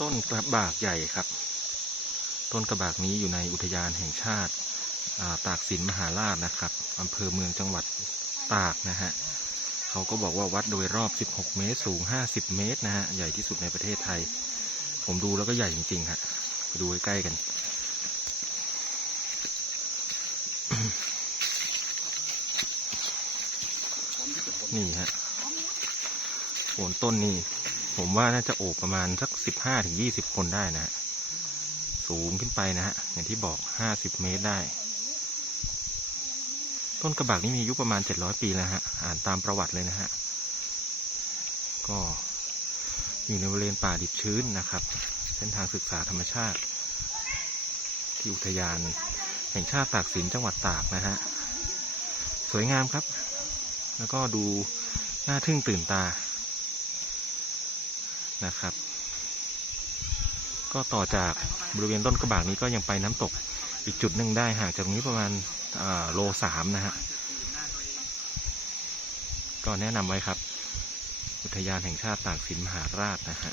ต้นกระบากใหญ่ครับ ต้นกระบากนี้อยู่ในอุทยานแห่งชาติาตากสินมหาราชนะครับอำเภอเมืองจังหวัดตากนะฮะเขาก็บอกว่าวัดโดยรอบ 16 เมตร สูง 50 เมตรนะฮะ ใหญ่ที่สุดในประเทศไทย ผมดูแล้วก็ใหญ่จริงๆฮะไปดูใกล้ๆกัน นี่ฮะโคนต้นนี่ ผมว่าน่าจะโอบประมาณสักสิบห้าถึงยี่สิบคนได้นะฮะสูงขึ้นไปนะฮะอย่างที่บอกห้าสิบเมตรได้ ต้นกระบากนี่มีอายุประมาณเจ็ดร้อยปีแล้วฮะอ่านตามประวัติเลยนะฮะก็อยู่ในบริเวณป่าดิบชื้นนะครับ เส้นทางศึกษาธรรมชาติ ที่อุทยานแห่งชาติตากสินจังหวัดตากนะฮะสวยงามครับ แล้วก็ดูน่าทึ่งตื่นตา นะครับ ก็ต่อจากบริเวณต้นกระบากนี้ก็ยังไปน้ำตกอีกจุดหนึ่งได้ห่างจากนี้ประมาณโลสามนะฮะก็แนะนำไว้ครับ อุทยานแห่งชาติตากสินมหาราชนะฮะ